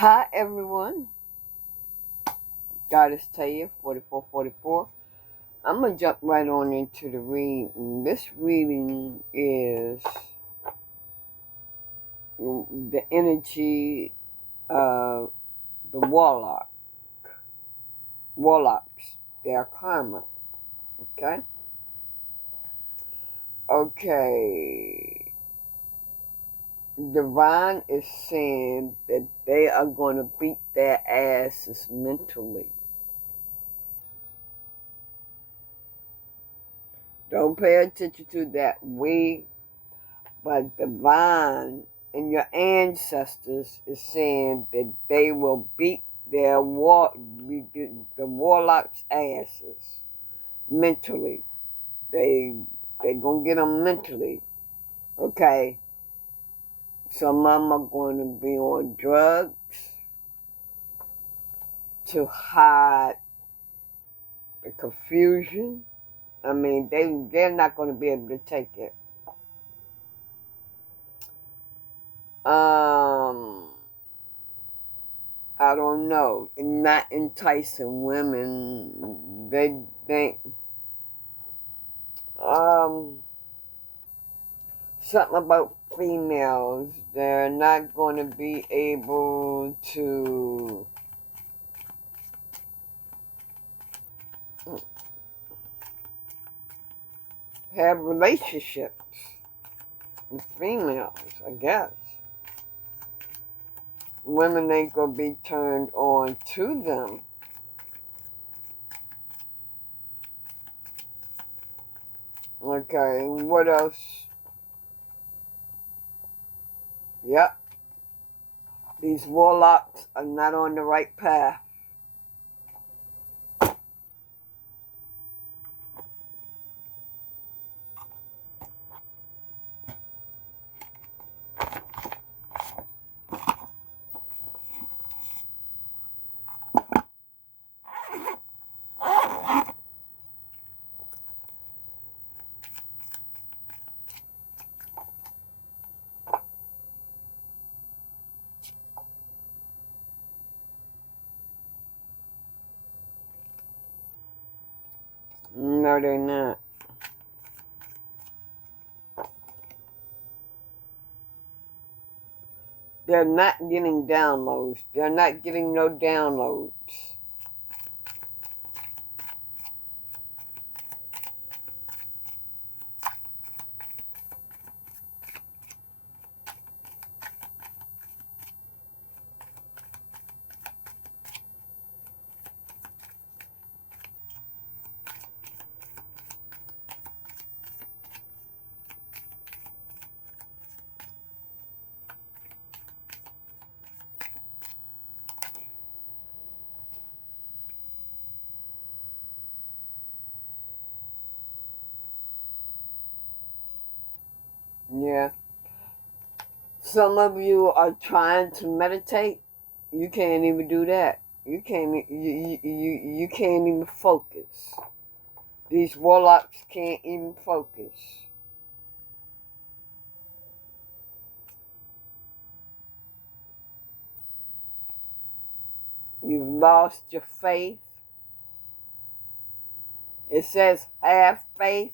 Hi everyone, Goddess Taya 4444. I'm going to jump right on into the reading. This reading is the energy of the Warlocks, their karma. Okay? Okay. Divine is saying that they are going to beat their asses mentally. Don't pay attention to that we, but divine and your ancestors is saying that they will beat the warlocks' asses mentally. They're gonna get them mentally. Okay. Some of them are going to be on drugs to hide the confusion. I mean, they're not going to be able to take it. I don't know. Not enticing women. They think something about females. They're not going to be able to have relationships with females, I guess. Women ain't gonna be turned on to them. Okay, what else? Yep. These warlocks are not on the right path. No, they're not. They're not getting downloads. They're not getting no downloads. Yeah. Some of you are trying to meditate. You can't even do that. You can't even focus. These warlocks can't even focus. You've lost your faith. It says have faith,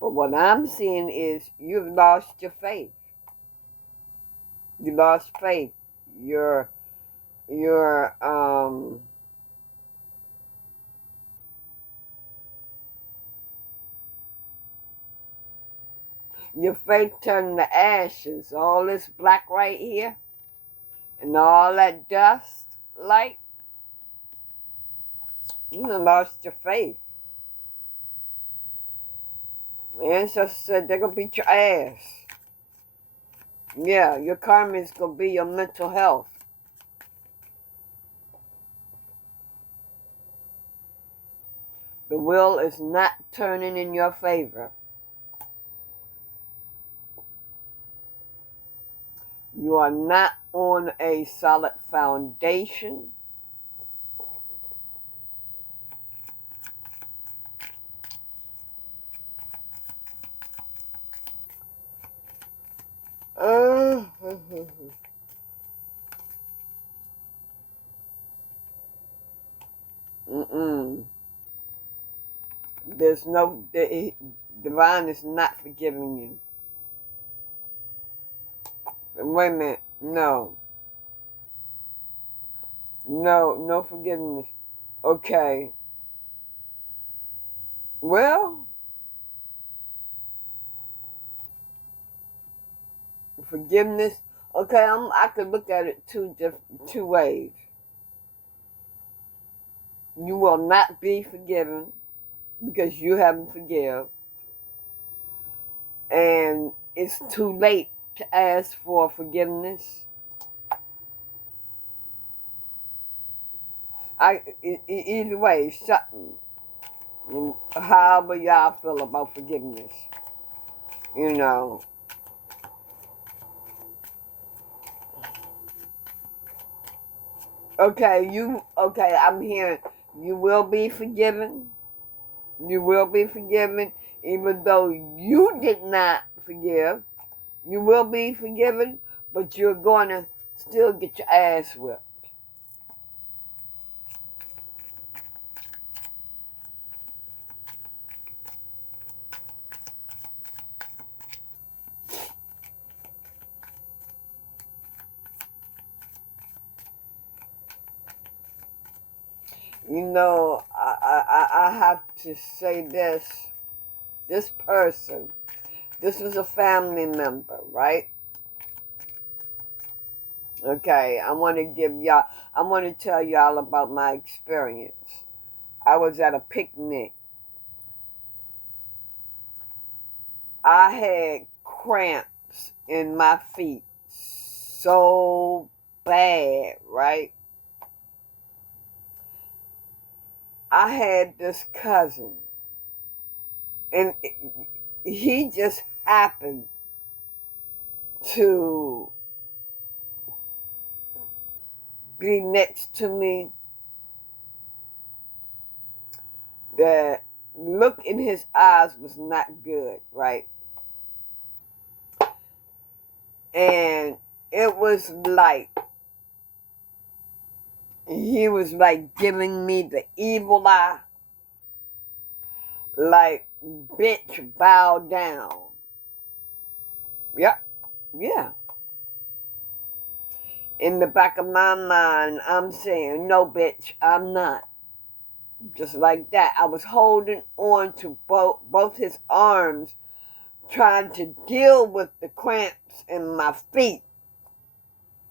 but what I'm seeing is you've lost your faith. You lost faith. Your faith turned to ashes. All this black right here and all that dust, light, you done lost your faith. The ancestors said they're gonna beat your ass. Yeah, your karma is gonna be your mental health. The wheel is not turning in your favor. You are not on a solid foundation. Mm-mm. There's no, divine is not forgiving you. Wait a minute. No. No, no forgiveness. Okay. Well, forgiveness. Okay, I could look at it two ways. You will not be forgiven because you haven't forgiven, and it's too late to ask for forgiveness. Either way, something. However y'all feel about forgiveness, you know. Okay, I'm hearing you will be forgiven. You will be forgiven, even though you did not forgive. You will be forgiven, but you're going to still get your ass whipped. You know, I have to say this. This person, this was a family member, right? Okay, I want to tell y'all about my experience. I was at a picnic. I had cramps in my feet so bad, right? I had this cousin, and he just happened to be next to me. The look in his eyes was not good, right? And it was like he was like giving me the evil eye, like, bitch, bow down. Yep, yeah. In the back of my mind, I'm saying, no, bitch, I'm not. Just like that. I was holding on to both his arms, trying to deal with the cramps in my feet.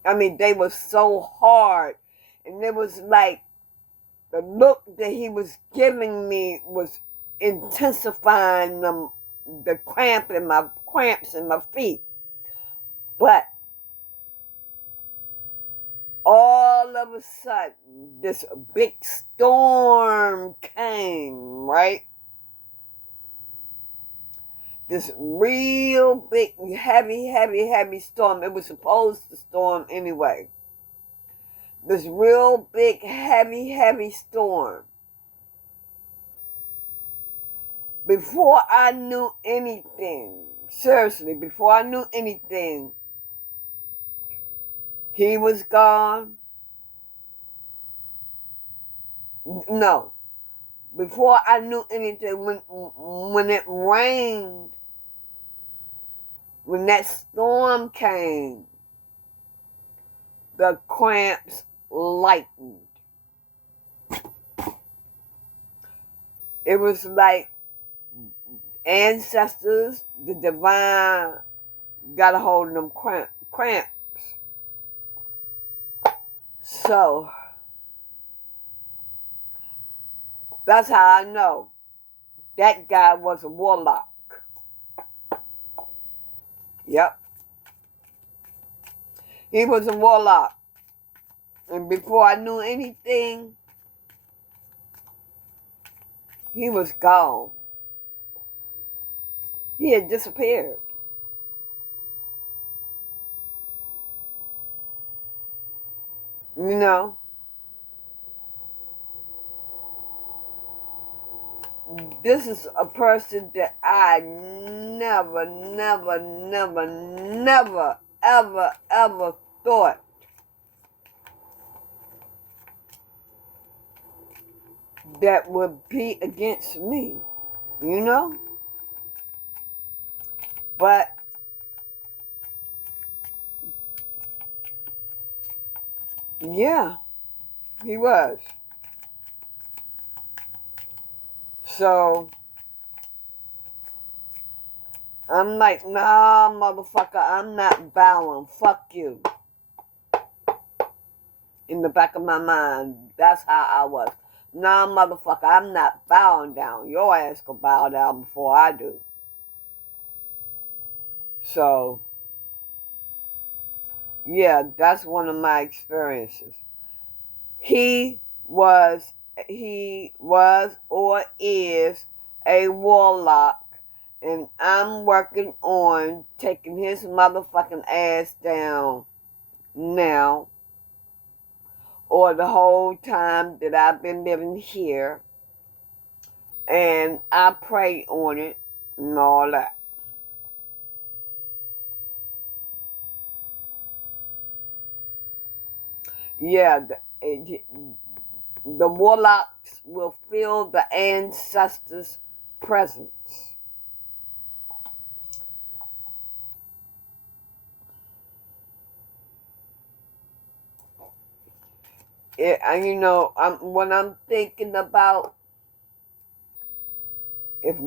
I mean, they were so hard. And it was like the look that he was giving me was intensifying the cramps in my feet. But all of a sudden, this big storm came, right? This real big, heavy storm. It was supposed to storm anyway. This real big, heavy storm. Before I knew anything, seriously, before I knew anything, he was gone. No. Before I knew anything, when it rained, when that storm came, the cramps lightened. It was like ancestors, the divine, got a hold of them cramps. So, that's how I know that guy was a warlock. Yep. He was a warlock. And before I knew anything, he was gone. He had disappeared. You know? This is a person that I never, ever thought that would be against me, you know? But yeah, he was. So I'm like, nah, motherfucker, I'm not bowing. Fuck you. In the back of my mind, that's how I was. Nah, motherfucker, I'm not bowing down. Your ass can bow down before I do. So, yeah, that's one of my experiences. He was, he was or is a warlock, and I'm working on taking his motherfucking ass down now, or the whole time that I've been living here, and I pray on it and all that. Yeah, the warlocks will feel the ancestors' presence. And you know, what I'm thinking about, if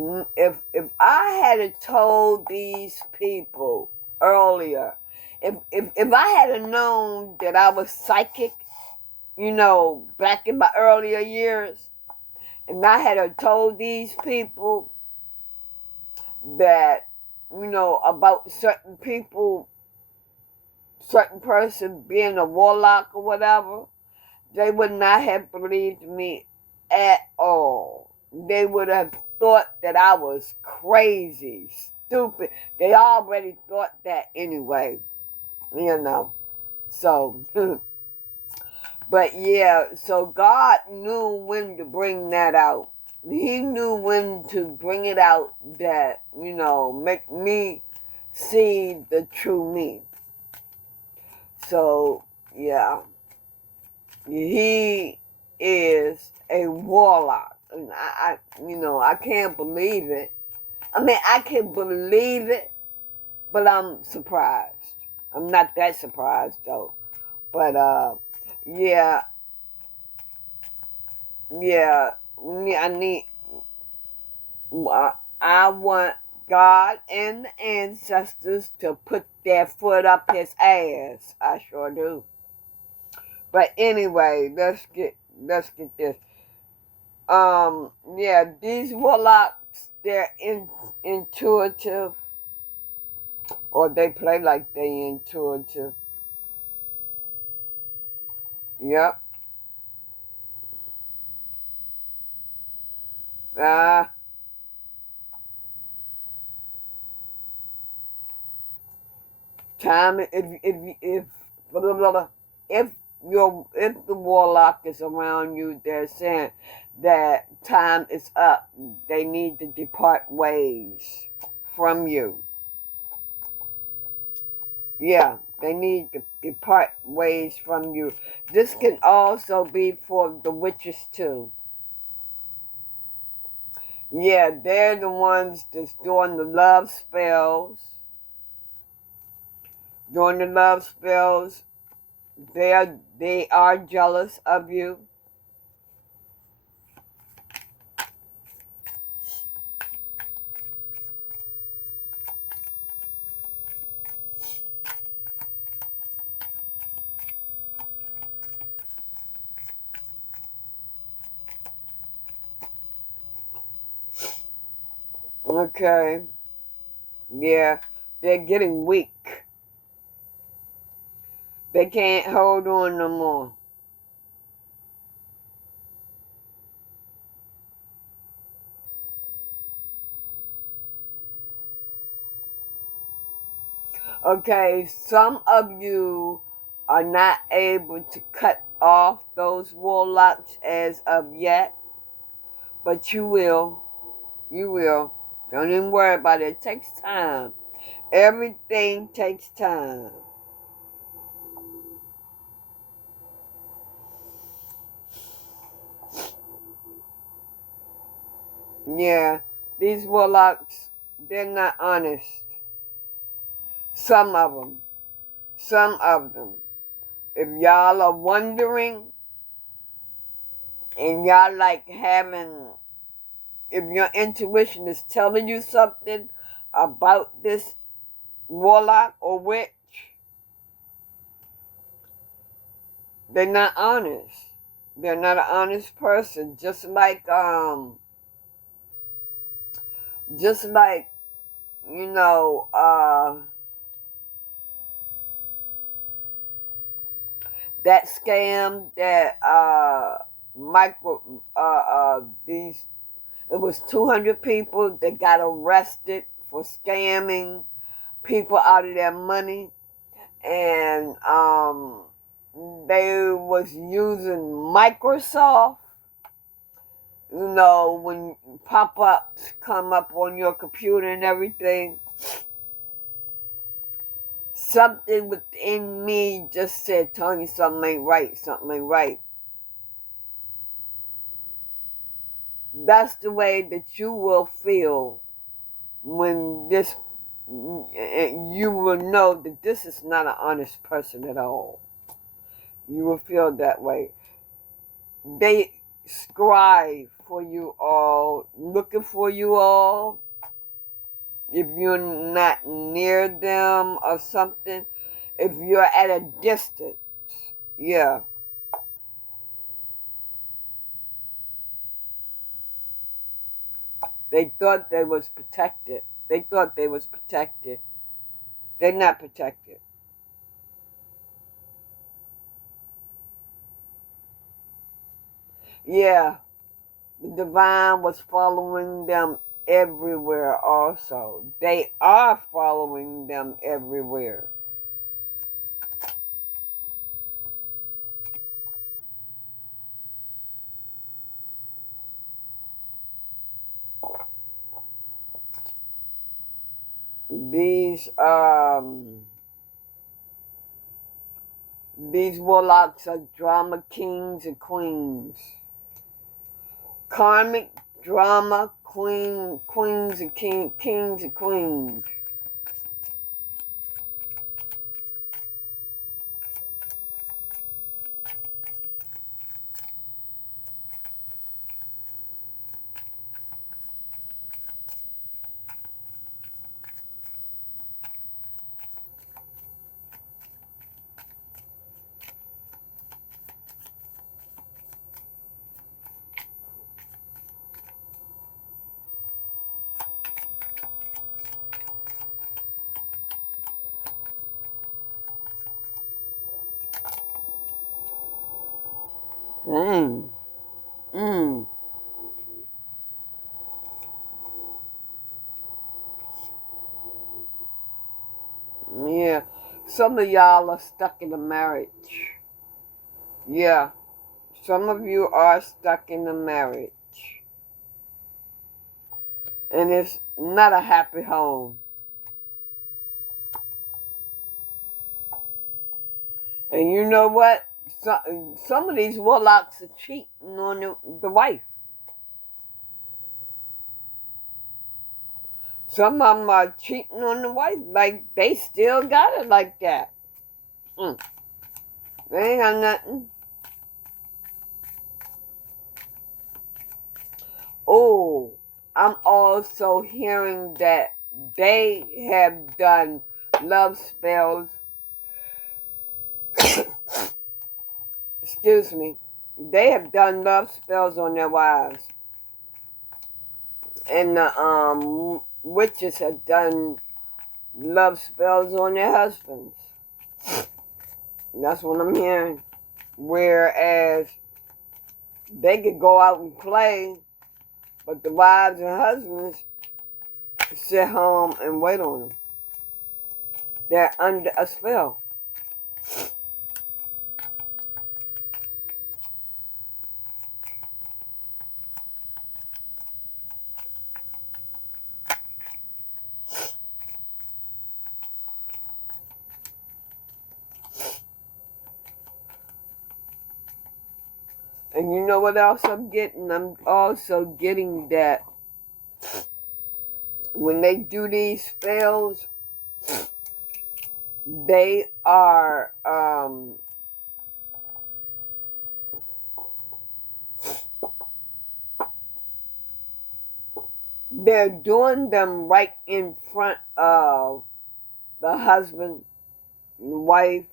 I had told these people earlier, if I had known that I was psychic, you know, back in my earlier years, and I had told these people that, you know, about certain people, certain person being a warlock or whatever, they would not have believed me at all. They would have thought that I was crazy, stupid. They already thought that anyway, you know. So, but yeah, so God knew when to bring that out. He knew when to bring it out that, you know, make me see the true me. So, yeah. He is a warlock. And you know, I can't believe it. I mean, I can believe it, but I'm surprised. I'm not that surprised, though. But, yeah, yeah, I need, I want God and the ancestors to put their foot up his ass. I sure do. But anyway, let's get this. Yeah, these warlocks, they're intuitive, or they play like they intuitive. Yep. Ah, time if blah, blah, blah, if if the warlock is around you, they're saying that time is up. They need to depart ways from you. Yeah, they need to depart ways from you. This can also be for the witches too. Yeah, they're the ones that's doing the love spells. Doing the love spells, they are jealous of you. Okay. Yeah, they're getting weak. They can't hold on no more. Okay, some of you are not able to cut off those warlocks as of yet, but you will. You will. Don't even worry about it. It takes time. Everything takes time. Yeah, these warlocks, they're not honest. Some of them. Some of them. If y'all are wondering and y'all like having, if your intuition is telling you something about this warlock or witch, they're not honest. They're not an honest person. Just like, you know, that scam that these, it was 200 people that got arrested for scamming people out of their money, and they was using Microsoft. You know, when pop-ups come up on your computer and everything, something within me just said, Tony, something ain't right, something ain't right. That's the way that you will feel when this, you will know that this is not an honest person at all. You will feel that way. They strive for you all, looking for you all. If you're not near them or something, if you're at a distance, yeah. They thought they was protected. They thought they was protected. They're not protected. Yeah, the divine was following them everywhere also. They are following them everywhere. These these warlocks are drama kings and queens. Karmic drama queens and kings and queens. Mm. Mm. Yeah. Some of y'all are stuck in a marriage. Yeah. Some of you are stuck in a marriage. And it's not a happy home. And you know what? Some of these warlocks are cheating on the wife. Some of them are cheating on the wife. Like, they still got it like that. Mm. They ain't got nothing. Oh, I'm also hearing that they have done love spells. Excuse me. They have done love spells on their wives. And the witches have done love spells on their husbands. That's what I'm hearing. Whereas they could go out and play, but the wives and husbands sit home and wait on them. They're under a spell. And you know what else I'm getting? I'm also getting that when they do these spells, they are they're doing them right in front of the husband, the wife,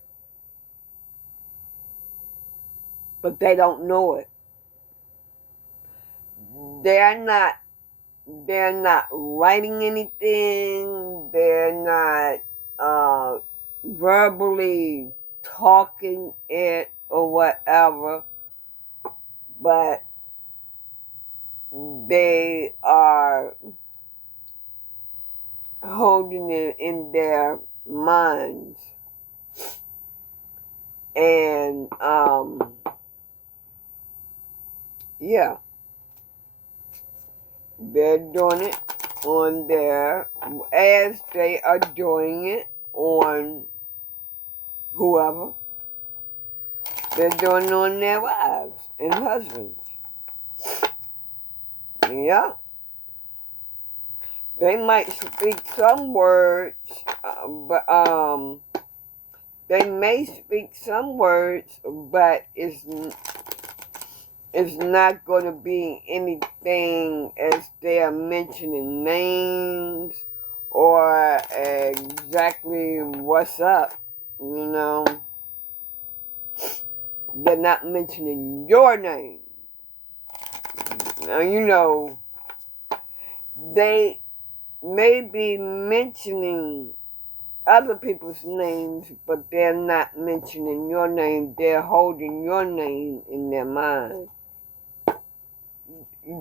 but they don't know it. They're not writing anything. They're not verbally talking it or whatever, but they are holding it in their minds. And yeah, they're doing it on their, as they are doing it on whoever. They're doing it on their wives and husbands. Yeah. They might speak some words, but they may speak some words, but it's not going to be anything as they are mentioning names or exactly what's up, you know. They're not mentioning your name. Now, you know, they may be mentioning other people's names, but they're not mentioning your name. They're holding your name in their mind.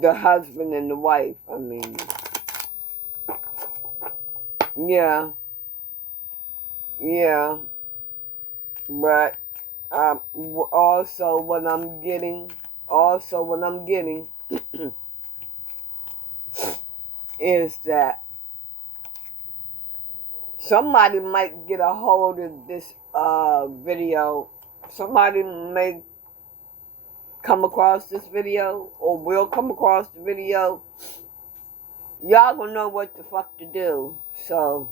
The husband and the wife, I mean. Yeah. Yeah. But also what I'm getting is that somebody might get a hold of this video. Somebody may come across this video or will come across the video. Y'all gonna know what the fuck to do. So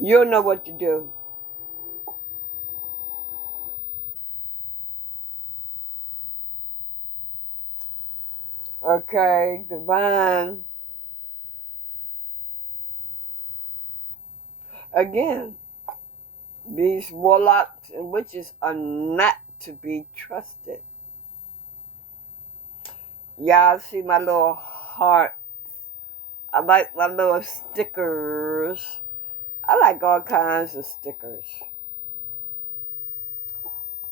you'll know what to do. Okay, divine. Again, these warlocks and witches are not to be trusted. Y'all see my little heart. I like my little stickers. I like all kinds of stickers.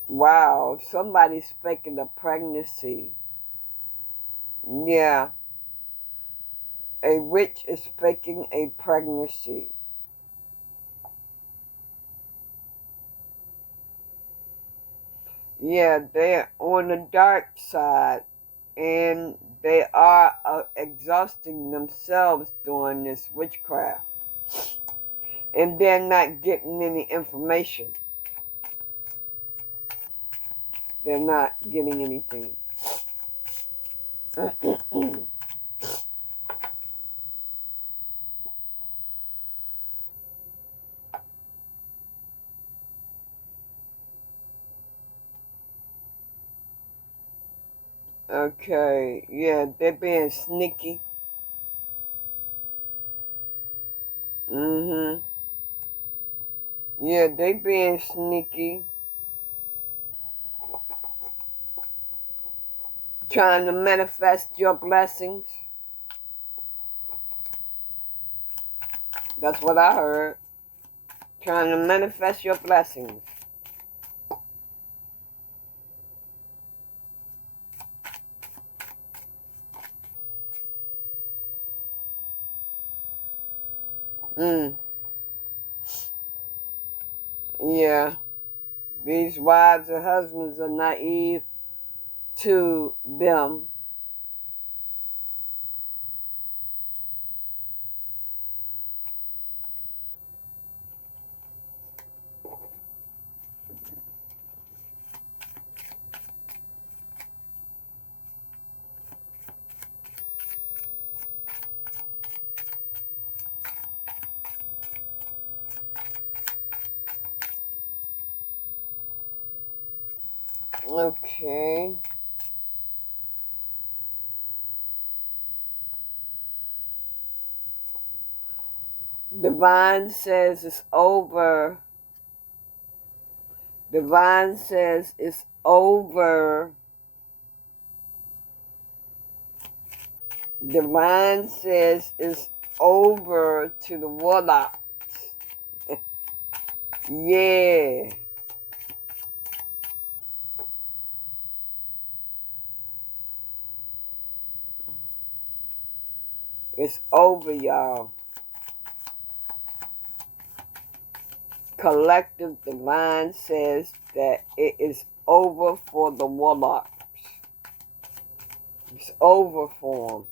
Wow, somebody's faking a pregnancy. Yeah. A witch is faking a pregnancy. Yeah, they're on the dark side. And they are exhausting themselves doing this witchcraft. And they're not getting any information. They're not getting anything. Okay, yeah, they're being sneaky. Yeah, they being sneaky. Trying to manifest your blessings. That's what I heard. Trying to manifest your blessings. Yeah. These wives and husbands are naive to them. Okay. Divine says it's over. Divine says it's over. Divine says it's over to the Warlocks. Yeah. It's over, y'all. Collective Divine says that it is over for the Warlocks. It's over for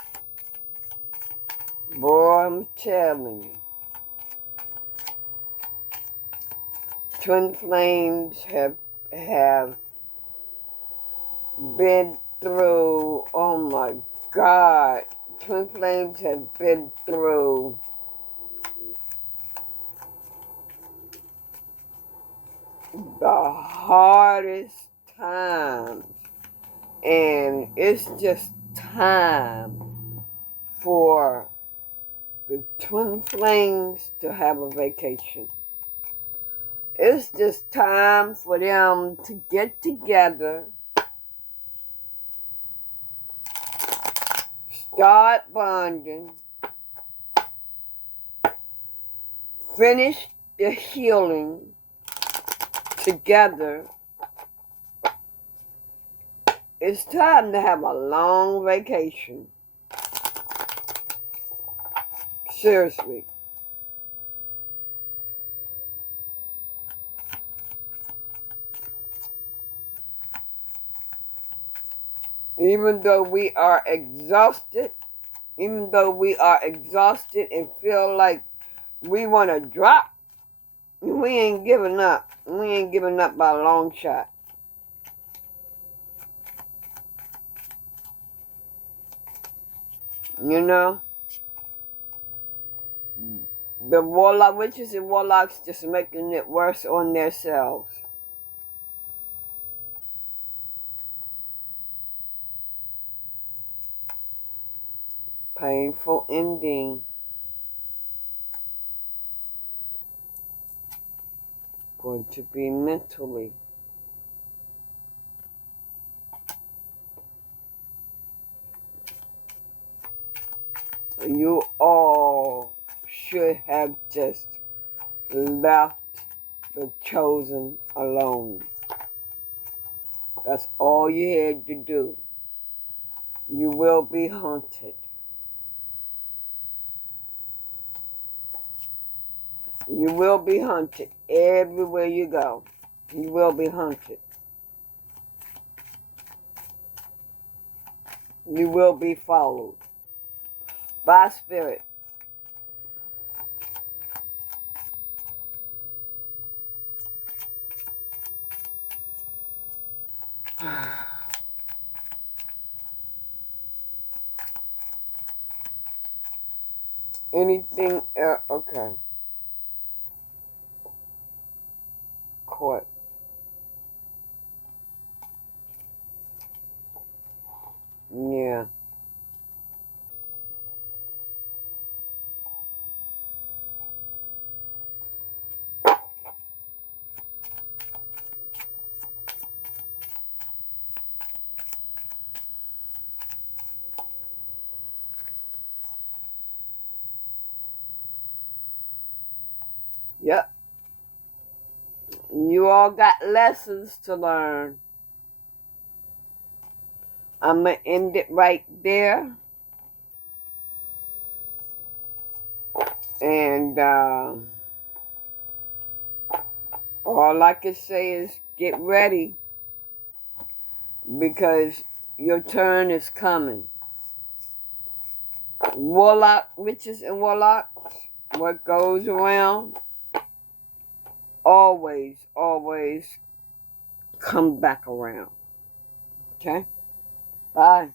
them. Boy, I'm telling you. Twin Flames have been through, oh my God. Twin Flames have been through the hardest times. And it's just time for the Twin Flames to have a vacation. It's just time for them to get together, start bonding, finish the healing together. It's time to have a long vacation. Seriously. Even though we are exhausted and feel like we want to drop, we ain't giving up. We ain't giving up by a long shot. You know? The warlock witches and warlocks just making it worse on themselves. Painful ending. Going to be mentally. You all should have just left the chosen alone. That's all you had to do. You will be haunted. You will be hunted everywhere you go. You will be hunted. You will be followed by spirit. Anything else? Okay. Court. Yeah. Yep. You all got lessons to learn. I'm going to end it right there. And all I can say is get ready, because your turn is coming. Warlock, witches and warlocks, what goes around always come back around. Okay? Bye.